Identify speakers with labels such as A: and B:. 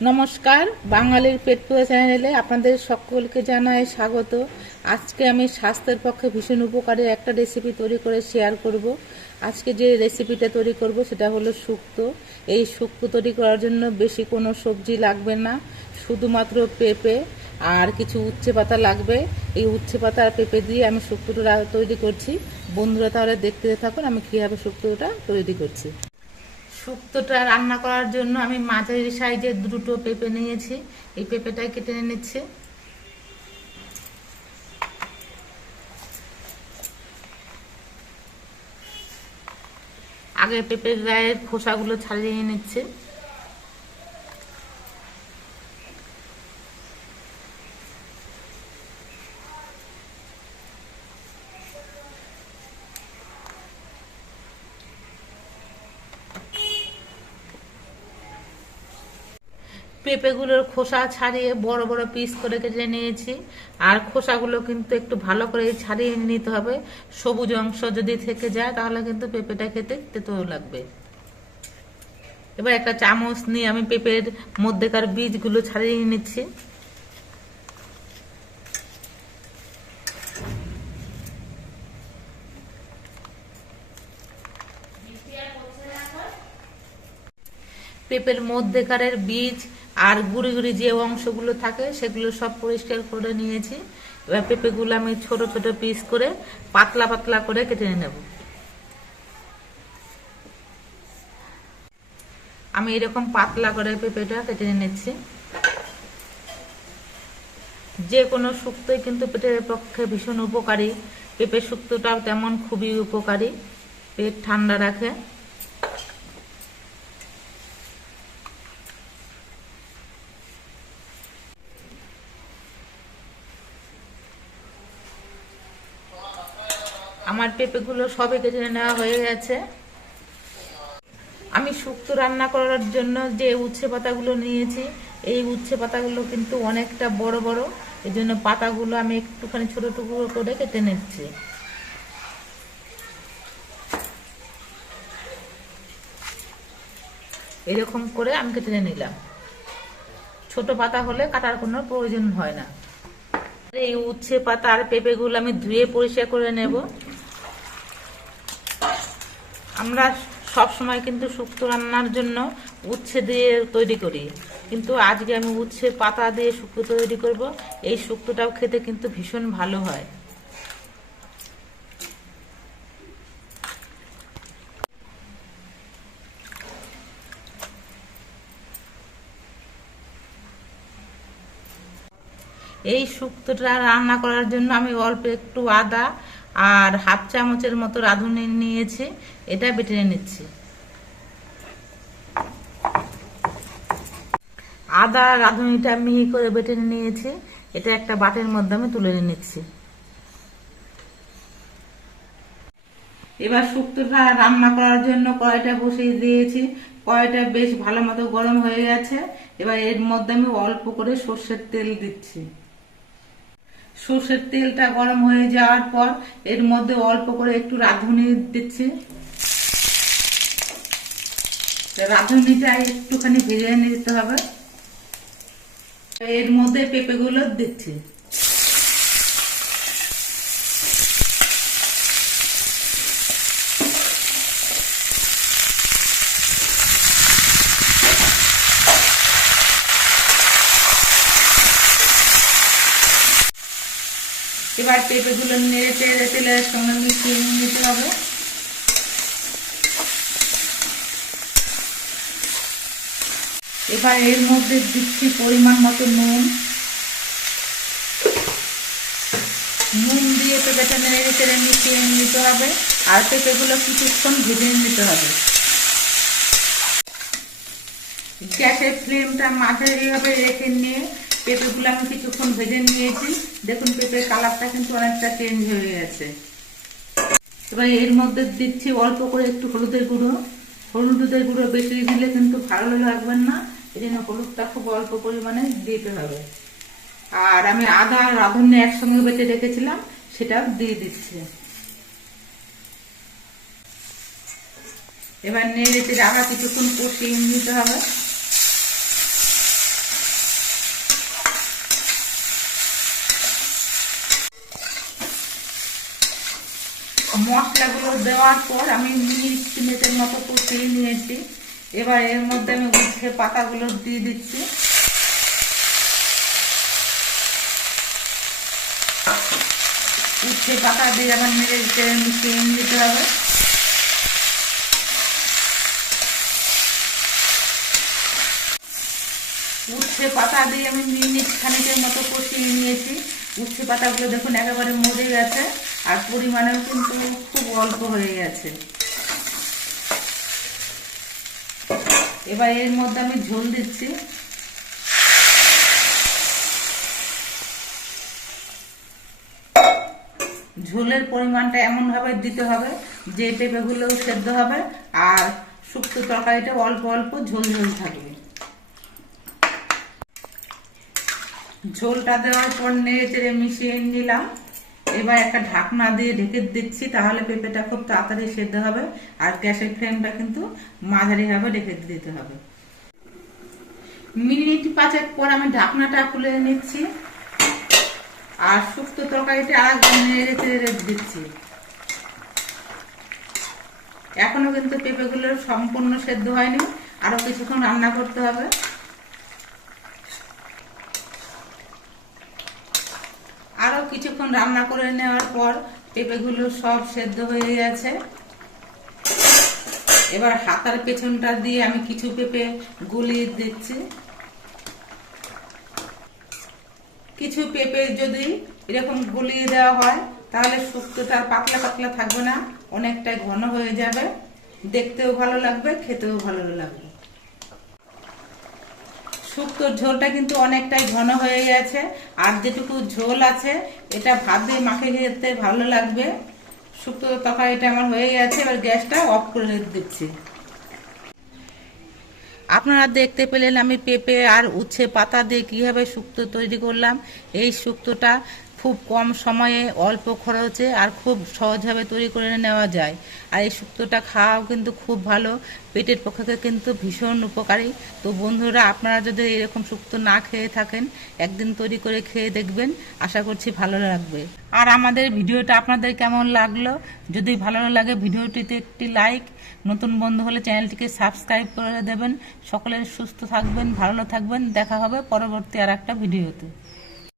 A: নমস্কার, বাঙালির পেট পুজো চ্যানেলে আপনাদের সকলকে জানাই স্বাগত। আজকে আমি স্বাস্থ্যের পক্ষে ভীষণ উপকারী একটা রেসিপি তৈরি করে শেয়ার করব। আজকে যে রেসিপিটা তৈরি করব সেটা হলো শুক্তো। এই শুক্তো তৈরি করার জন্য বেশি কোনো সবজি লাগবে না, শুধুমাত্র পেঁপে আর কিছু উচ্ছে পাতা লাগবে। এই উচ্ছে পাতা আর পেঁপে দিয়ে আমি শুক্তোটা তৈরি করছি। বন্ধুরা তাহলে দেখতে থাকুন আমি কীভাবে শুক্তোটা তৈরি করছি। শুক্তোটা রান্না করার জন্য আমি মাঝারি সাইজের দুটো পেঁপে নিয়েছি। এই পেঁপেটা কেটে নিচ্ছে আগে পেঁপের গায়ের খোসাগুলো ছাড়িয়ে নিচ্ছে পেঁপেগুলোর খোসা ছাড়িয়ে বড় বড় পিস করে কেটে নিয়েছি। আর খোসাগুলো কিন্তু একটু ভালো করে ছাড়িয়ে নিতে হবে। সবুজ অংশ যদি থেকে যায়, তাহলে কিন্তু পেঁপেটা খেতে তেতো লাগবে। এবার একটা চামচ নিয়ে আমি পেঁপের মধ্যেকার বীজগুলো ছাড়িয়ে নিচ্ছি। পেঁপের মধ্যেকারের বীজ আর গুড়ি গুড়ি যে অংশগুলো থাকে, সেগুলো সব পরিষ্কার করে নিয়েছি। এবার পেঁপেগুলো আমি ছোট ছোট পিস করে পাতলা পাতলা করে কেটে নেব। আমি এরকম পাতলা করে পেঁপেটা কেটে নিচ্ছি। যে কোনো শুক্তোই কিন্তু পেটের পক্ষে ভীষণ উপকারী। পেঁপে শুক্তোটাও তেমন খুবই উপকারী। পেট ঠান্ডা রাখে। আমার পেঁপেগুলো সবে কেটে নেওয়া হয়ে গেছে। আমি শুক্তো রান্না করার জন্য যে উচ্ছে পাতাগুলো নিয়েছি, এই উচ্ছে পাতাগুলো কিন্তু অনেকটা বড় বড় এই জন্য পাতাগুলো আমি একটুখানি ছোট টুকরো করে কেটে নিচ্ছি। এরকম করে আমি কেটে নিলাম। ছোট পাতা হলে কাটার কোনো প্রয়োজন হয় না। এই উচ্ছে পাতা আর পেঁপেগুলো আমি ধুয়ে পরিষ্কার করে নেব। আমরা সব সময় কিন্তু শুক্তো রান্নার জন্য উচ্ছে দিয়ে তৈরি করি। কিন্তু আজকে আমি উচ্ছে পাতা দিয়ে শুক্তো তৈরি করব। এই শুক্তোটাও খেতে কিন্তু ভীষণ ভালো হয়। এই শুক্তোটা রান্না করার জন্য আমি অল্প একটু আদা আর হাফ চামচের মতো রাঁধুনি নিয়েছি, এটা বেটে নিচ্ছি। আদা রাঁধুনিটা মিহি করে বেটে নিয়েছি, এটা একটা বাটের মধ্যে আমি তুলে নিচ্ছি। এবার শুক্তোটা রান্না করার জন্য কড়াইটা বসিয়ে দিয়েছি। কড়াইটা বেশ ভালো মতো গরম হয়ে গেছে। এবার এর মধ্যে আমি অল্প করে সর্ষের তেল দিচ্ছি। সর্ষের তেলটা গরম হয়ে যাওয়ার পর এর মধ্যে অল্প করে একটু রাঁধুনি দিচ্ছি। রাঁধুনিটা একটুখানি ভেজে নিতে হবে। এর মধ্যে পেঁপেগুলো দিচ্ছি। এবার পেঁপেগুলো নেড়ে চেড়ে তেলের সঙ্গে মিশিয়ে নিতে হবে। এবার এর মধ্যে দিচ্ছি পরিমাণ মতো নুন। নুন দিয়ে পেঁপেটা নেড়ে চেড়ে মিশিয়ে নিতে হবে আর পেঁপেগুলো কিছুক্ষণ ভেজে নিতে হবে। গ্যাসের ফ্লেমটা মাঝারিভাবে রেখে নিয়ে পেঁপেগুলো আমি কিছুক্ষণ ভেজে নিয়েছি। দেখুন, পেঁপের কালারটা কিন্তু অনেকটা চেঞ্জ হয়ে গেছে। এবার এর মধ্যে দিচ্ছি অল্প করে একটু হলুদের গুঁড়ো। হলুদের গুঁড়ো বেশি দিলে কিন্তু ভালো লাগবে না। এই জন্য হলুদটা খুব অল্প পরিমাণে দিতে হবে। আর আমি আদা আর রাঁধুনি একসঙ্গে বেটে রেখেছিলাম, সেটা দিয়ে দিচ্ছি। এবার নেড়ে আবার কিছুক্ষণ কষিয়ে নিতে হবে। মশলাগুলো দেওয়ার পর আমি মিনিট তিনেকের মতো কষিয়ে নিয়েছি। এবার এর মধ্যে আমি উচ্ছে পাতাগুলো দিয়ে দিচ্ছি। উচ্ছে পাতা দিয়ে নেড়ে চেড়ে মিশিয়ে নিতে হবে। উচ্ছে পাতা দিয়ে আমি মিনিট খানিকের মতো কষিয়ে নিয়েছি। উচ্ছে পাতাগুলো দেখুন একেবারে মরে গেছে। আর পরিমাণেও কিন্তু খুব অল্প হয়ে গেছে। এবার এর মধ্যে আমি ঝোল দিচ্ছি। ঝোলের পরিমাণটা এমনভাবে দিতে হবে যে পেঁপেগুলোও সেদ্ধ হবে আর শুক্তো তরকারিটা অল্প অল্প ঝোল ঝোল থাকবে। ঝোলটা দেওয়ার পর নেড়ে চেড়ে মিশিয়ে নিলাম। এবার একটা ঢাকনা দিয়ে ঢেকে দিচ্ছি, তাহলে পেঁপেটা খুব তাড়াতাড়ি সেদ্ধ হবে। আর গ্যাসের ফ্লেমটা কিন্তু মাঝারিভাবে ঢেকে দিতে হবে। মিনিট পাঁচেক পর আমি ঢাকনাটা খুলে নিচ্ছি। আর শুক্তো তরকারিটা আর নেড়ে দিচ্ছি। এখনও কিন্তু পেঁপেগুলো সম্পূর্ণ সেদ্ধ হয়নি, আরও কিছুক্ষণ রান্না করতে হবে আরও কিছুক্ষণ রান্না করে নেওয়ার পর পেঁপেগুলো সব সেদ্ধ হয়ে গেছে। এবার হাতার পেছনটা দিয়ে আমি কিছু পেঁপে গুলিয়ে দিচ্ছি। কিছু পেঁপে যদি এরকম গুলিয়ে দেওয়া হয়, তাহলে শুক্তোটা পাতলা পাতলা থাকবে না, অনেকটাই ঘন হয়ে যাবে। দেখতেও ভালো লাগবে, খেতেও ভালো লাগবে। শুক্তোর ঝোলটা কিন্তু অনেকটাই ঘন হয়ে গেছে। আর যেটুকু ঝোল আছে, এটা ভাত দিয়ে মাখে খেতে ভালো লাগবে। শুক্তো এটা আমার হয়ে গেছে, এবার গ্যাসটা অফ করে দিচ্ছি। আপনারা দেখতে পেলেন আমি পেঁপে আর উচ্ছে পাতা দিয়ে কীভাবে শুক্তো তৈরি করলাম। এই শুক্তোটা খুব কম সময়ে অল্প খরচে আর খুব সহজভাবে তৈরি করে নেওয়া যায়। আর এই শুক্তোটা খাওয়াও কিন্তু খুব ভালো, পেটের পক্ষে কিন্তু ভীষণ উপকারী। তো বন্ধুরা, আপনারা যদি এরকম শুক্তো না খেয়ে থাকেন, একদিন তৈরি করে খেয়ে দেখবেন, আশা করছি ভালো লাগবে। আর আমাদের ভিডিওটা আপনাদের কেমন লাগল? যদি ভালো লাগে ভিডিওটিতে একটি লাইক, নতুন বন্ধু হলে চ্যানেলটিকে সাবস্ক্রাইব করে দেবেন। সকলের সুস্থ থাকবেন, ভালো থাকবেন। দেখা হবে পরবর্তী আর একটা ভিডিওতে।